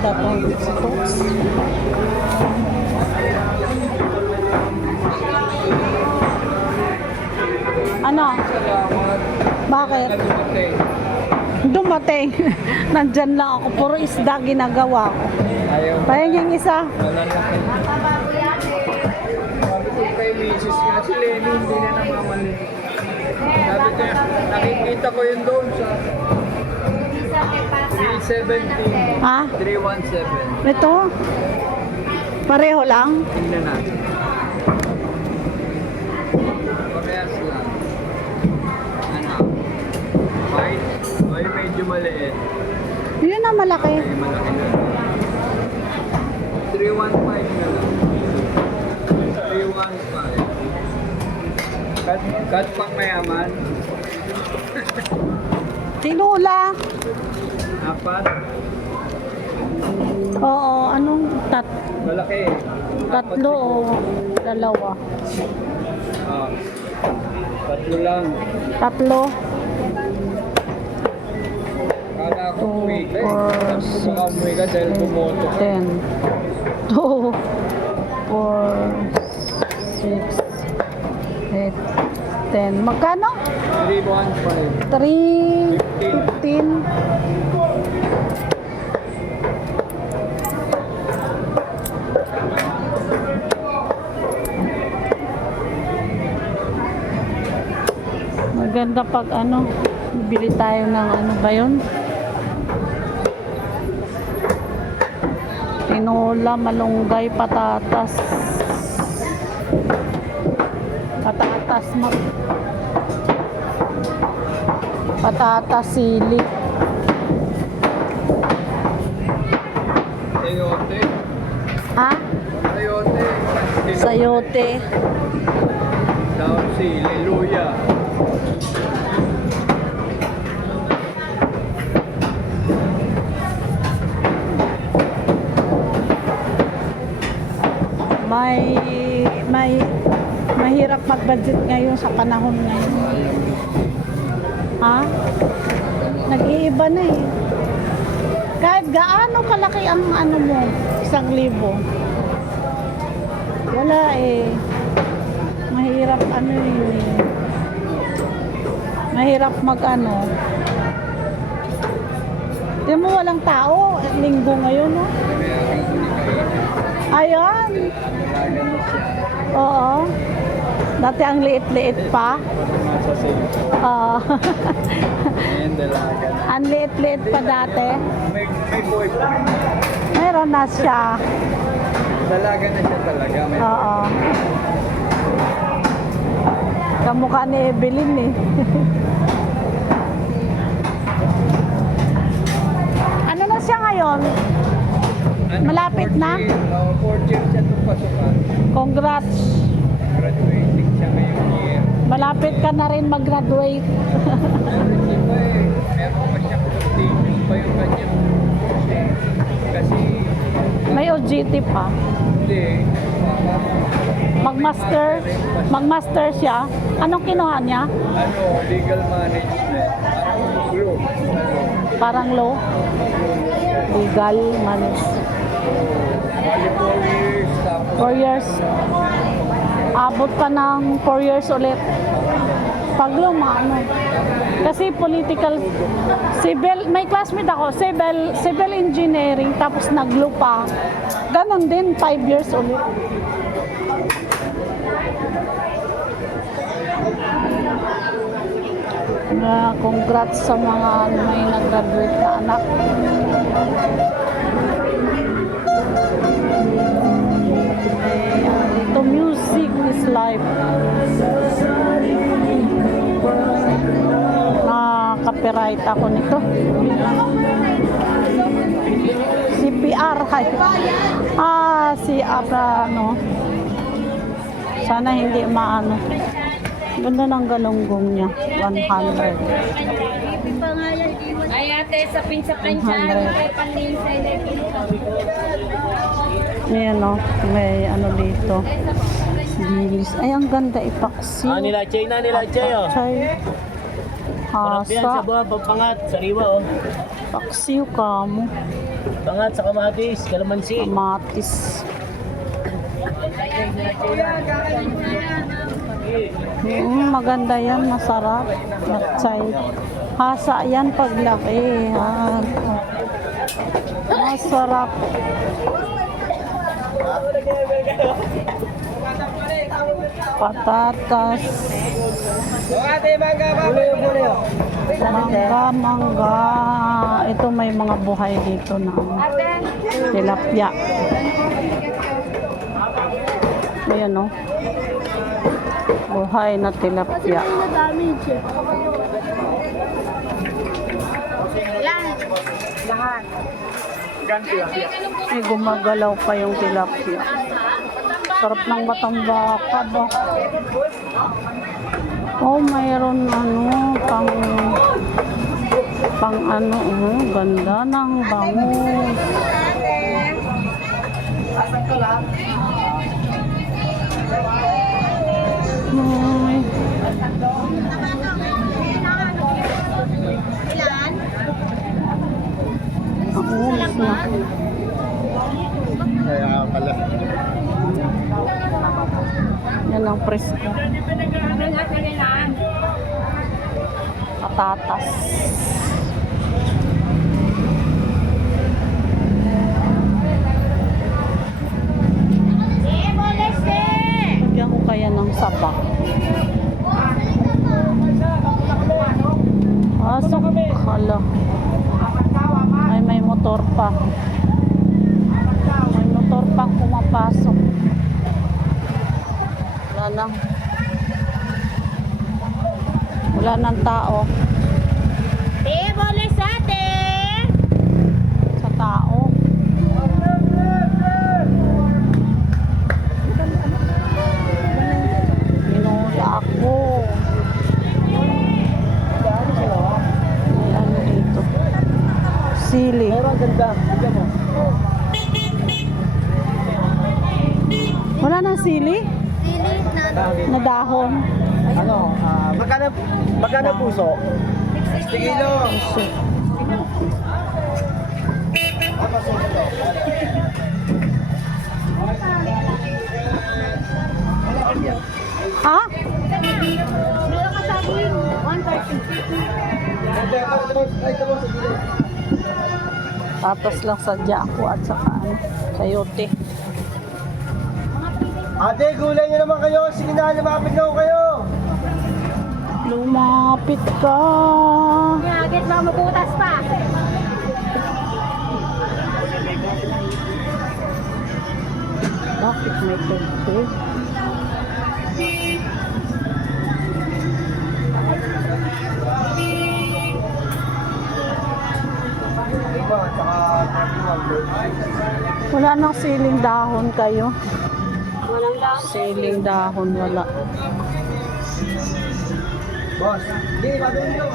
Ganda tong fruits. Ano? Bakit? Dumating. Nandyan lang ako. Puro isda ginagawa ko. Pahin yung isa. Kay Mrs. nga si Lenny, hindi na namamali. Sabi ko, nakikita ko yun doon sa 317. Ha? 317. Ito? Pareho lang? Tingnan natin. Parehas lang. Ano? White? Ay, medyo maliit. Yun na malaki. Ay, malaki na. 315 na lang. 315. Cut pang mayaman. Tinula. Apat. Oo, anong Malaki. tatlo o dalawa? Ah. Tatlo lang. Tatlo. Kala ko Two, umuwi ka eh. four, Tapos baka umuwi ka dahil bumoto ka. 10, 2, 4, 6, 8, 10. Magkano? 315. 3, 15. Maganda pag ano, bili tayo ng ano ba yun? Tinola, malunggay, patatas. Patatas, sili. Sayote. Ha? Sayote. Sayote. Daon sili. Luya. Mahirap mag-budget ngayon sa panahon ngayon. Ha? Nag-iiba na eh. Kahit gaano kalaki ang ano mo, 1,000. Wala eh. Mahirap ano eh. Mahirap mag-ano. Di mo walang tao. Linggo ngayon, no? Ayan. Oo. Dati ang liit-liit pa. Oo. Ayan, dalaga na. Ang liit-liit pa dati. May boyfriend. Meron na siya. Dalaga na siya talaga. May Oo. Kamukha ni Evelyn eh. Ano na siya ngayon? Malapit na? 4th year siya itong pasukan. Congrats. Graduating siya ngayong year. Malapit ka na rin mag-graduate. Hindi pa eh. Meron pa siyang continuous pa yung kanyang kasi May OJT pa. hindi. Mag-master siya. Anong kinuha niya? Ano, legal management. Law. Parang law. Legal management. Bali 4 years tapos 4 years. Abot pa ng 4 years ulit. Pag lumano. Kasi political, civil, may classmate ako, civil engineering, tapos naglupa. Ganon din, 5 years ulit. Congrats sa mga may nag-graduate na anak. Ito, music is life. Copyright ako nito. CPR. CR ano. Sana hindi maano. Ganda ng galunggong niya. 100. Ay ate, sa pinsa-pinsan, may panlinsay na Ayan o, may ano dito. Dilis. Ay, ang ganda ipaksi. Nila Chay oh. Chay. Sarap yan sa Hasa. buwan, pampangat, sariwa oh. Paksiw ka mo. Pangat sa kamatis, kalamansi. Kamatis. Maganda yan, masarap. Lapchay. Hasa yan paglaki. Ha. Masarap. Patatas. Mangga. Ito may mga buhay dito na tilapia. Ayan o. Buhay na tilapia. May gumagalaw pa yung tilapia. Sarap ng matambaka ba? Oh, mayroon ano, pang ano, ganda ng bangus. Ay. Ang ulis na. Kaya pala. Yan ang presko. Patatas. Lagyan ko kaya ng saba. Pasok. Hala. Ay, may motor pa. May motor pang pumapasok. Wala nang. Wala nang tao. Sa tao. Minula ako. May ano dito. Sili. Ang ganda. Bigyan mo. Wala nang sili? Na dahon. Ano? Magkano puso? 60 kilo. Ha? Meron ka saging, 130. Tapos lang sadya ako at saka ano, sayote. Ate, gulay niyo naman kayo. Sige na, lumapit na ako kayo. Lumapit ka. Agad lang mabutas pa. Bakit may tugtog? Wala nang siling dahon kayo. Walang lang. Siling dahon wala. Boss, hindi, babalik nyo.